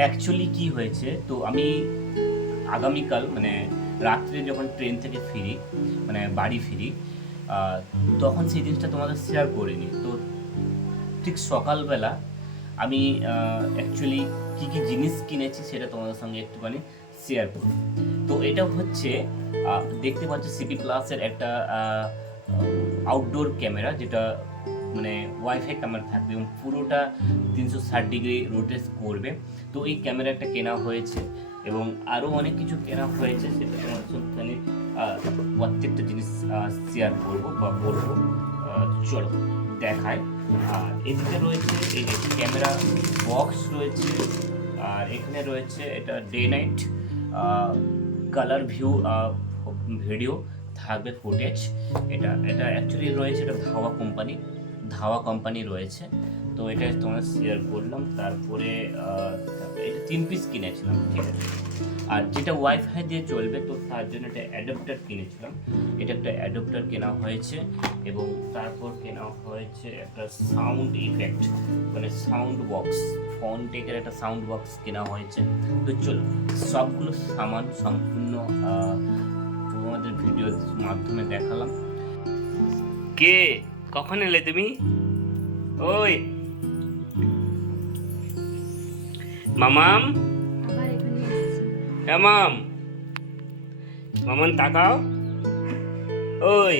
Actually কি হয়েছে, তো আমি আগামীকাল মানে রাত্রে যখন ট্রেন থেকে ফিরি, মানে বাড়ি ফিরি, আহ, তখন সেই জিনিসটা তোমাদের শেয়ার করিনি। তো ঠিক সকালবেলা আমি অ্যাকচুয়ালি কী কী জিনিস কিনেছি সেটা তোমাদের সঙ্গে একটুখানি শেয়ার করব। তো এটা হচ্ছে দেখতে পাচ্ছ সিপি প্লাসের একটা আউটডোর ক্যামেরা, যেটা মানে ওয়াইফাই ক্যামেরা থাকবে এবং পুরোটা 360 ডিগ্রি রোটেট করবে। তো এই ক্যামেরাটা কেনা হয়েছে এবং আরও অনেক কিছু কেনা হয়েছে, সেটা তোমাদের সঙ্গে আমি প্রত্যেকটা জিনিস শেয়ার করবো বা বলবো। চলো দেখায়। আর এদিকে রয়েছে এই যে ক্যামেরা বক্স রয়েছে, আর এখানে রয়েছে এটা day night colour view video থাকবে ফুটেজ। এটা এটা অ্যাকচুয়ালি রয়েছে, এটা ধাওয়া কোম্পানি রয়েছে। তো এটা তোমরা শেয়ার করলাম। তারপরে এটা 3 পিস কিনেছিলাম, ঠিক আছে। আর যেটা ওয়াইফাই দিয়ে চলবে, তো তার জন্য একটা অ্যাডাপ্টার কিনেছিলাম। এটা একটা অ্যাডাপ্টার কেনা হয়েছে এবং তারপর কেনা হয়েছে একটা সাউন্ড ইফেক্ট, মানে সাউন্ড বক্স, ফোনটেকের একটা সাউন্ড বক্স কেনা হয়েছে। তো চলো সবগুলো সামান সম্পূর্ণ তোমাদের ভিডিওর মাধ্যমে দেখালাম। কে কখন এলে তুমি? ওই মামাম, মামাম, মামন তাকাও। ওই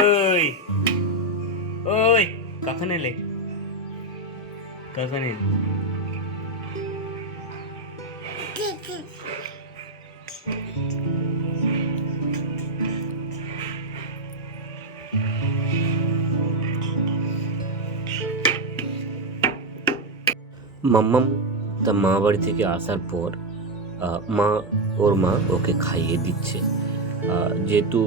ওই ওই কখন এলে? কখন এলে? মাম্মাম তার মা বাড়ি থেকে আসার পর মা ওকে খাইয়ে দিচ্ছে। যেহেতু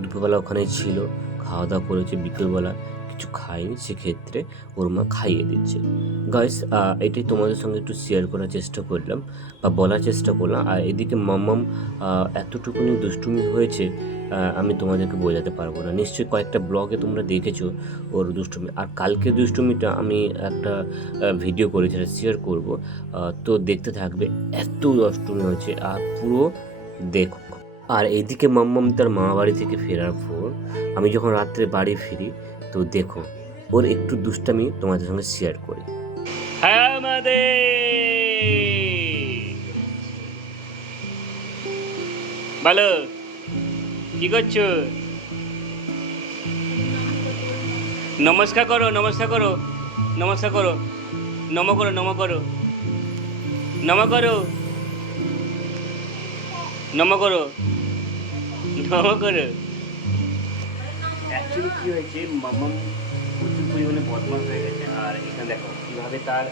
দুপুরবেলা ওখানেই ছিল, খাওয়া দাওয়া করেছে, বিকেলবেলা কিছু খায়নি, সেক্ষেত্রে ওর মা খাইয়ে দিচ্ছে। গাইস, এটাই তোমাদের সঙ্গে একটু শেয়ার করার চেষ্টা করলাম বা বলার চেষ্টা করলাম। আর এদিকে মাম্মাম এতটুকুনি দুষ্টুমি হয়েছে, আমি তোমাদেরকে বোঝাতে পারবো না। নিশ্চয়ই কয়েকটা ব্লগে তোমরা দেখেছো ওর দুষ্টুমি। আর কালকে দুষ্টুমিটা আমি একটা ভিডিও করে সেটা শেয়ার করবো, তো দেখতে থাকবে। এত দুষ্টুমি হয়েছে, আর পুরো দেখো। আর এইদিকে মাম্মাম তার মা বাড়ি থেকে ফেরার পর আমি যখন রাত্রে বাড়ি ফিরি, তো দেখো ওর একটু দুষ্টামি তোমাদের সঙ্গে শেয়ার করি। ভালো, কি করছো? নমস্কার করো, নমস্কার করো, নমস্কার করো, নম করো, নম করো, নম করো, নম করো, নম করো। অ্যাকচুয়ালি কী হয়েছে, মামাম প্রচুর পরিমাণে বদমাশ হয়ে গেছে। আর এখানে দেখো কীভাবে তার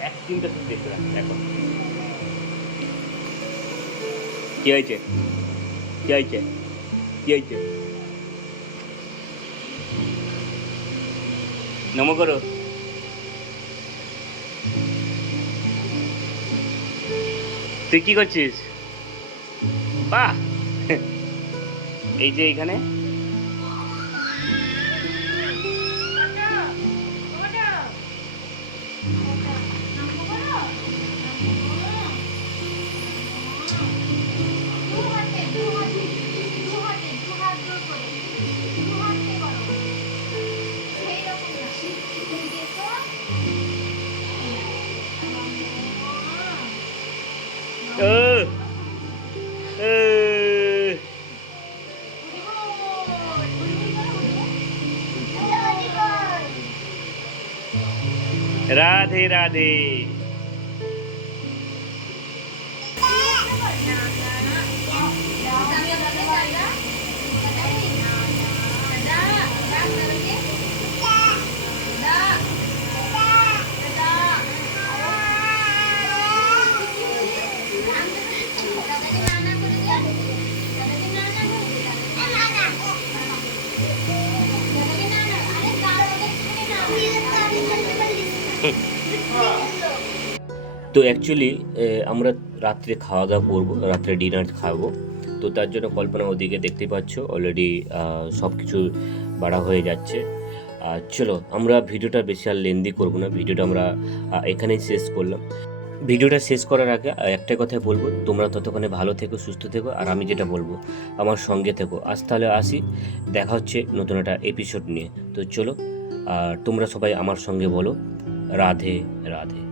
অ্যাক্টিংটা শুধু দেখতে পাচ্ছি। দেখো কী হয়েছে, কী হয়েছে, কী হয়েছে, নম করো। তুই কি করছিস? বাহ, এই যে এখানে রাধে রাধে। তো অ্যাকচুয়ালি আমরা রাত্রে খাওয়া দাওয়া করবো, রাত্রে ডিনার খাবো। তো তার জন্য কল্পনা ওদিকে দেখতে পাচ্ছ অলরেডি সব কিছু বাড়া হয়ে যাচ্ছে। আর চলো আমরা ভিডিওটা বেশি আর লেন্দি করবো না, ভিডিওটা আমরা এখানেই শেষ করলাম। ভিডিওটা শেষ করার আগে একটাই কথাই বলবো, তোমরা ততক্ষণে ভালো থেকো, সুস্থ থেকো, আর আমি যেটা বলবো আমার সঙ্গে থেকো। আজ তাহলে আসি, দেখা হচ্ছে নতুন একটা এপিসোড নিয়ে। তো চলো, আর তোমরা সবাই আমার সঙ্গে বলো রাধে রাধে।